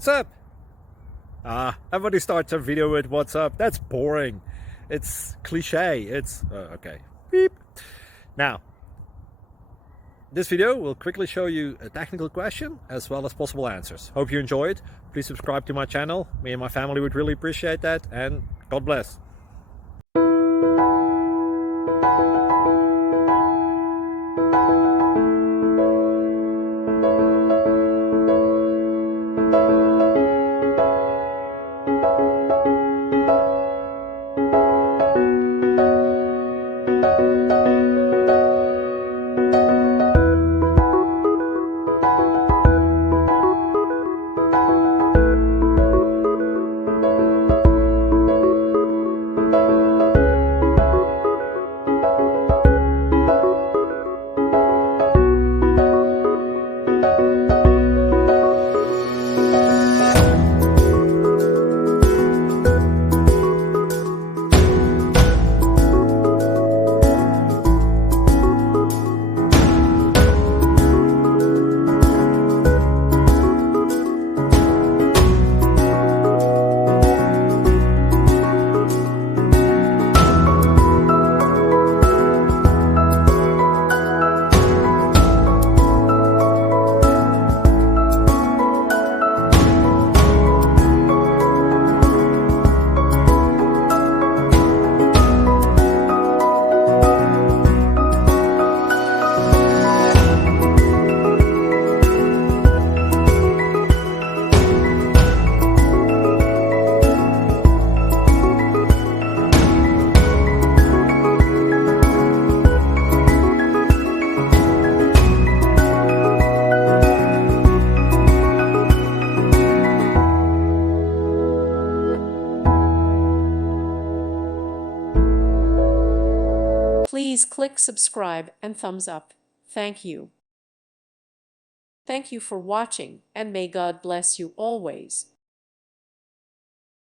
what's up? Everybody starts a video with what's up. That's boring. It's cliche. It's okay. Beep. Now, this video will quickly show you a technical question as well as possible answers. Hope you enjoy it. Please subscribe to my channel. Me and my family would really appreciate that, and God bless. Please click subscribe and thumbs up. Thank you. Thank you for watching, and may God bless you always.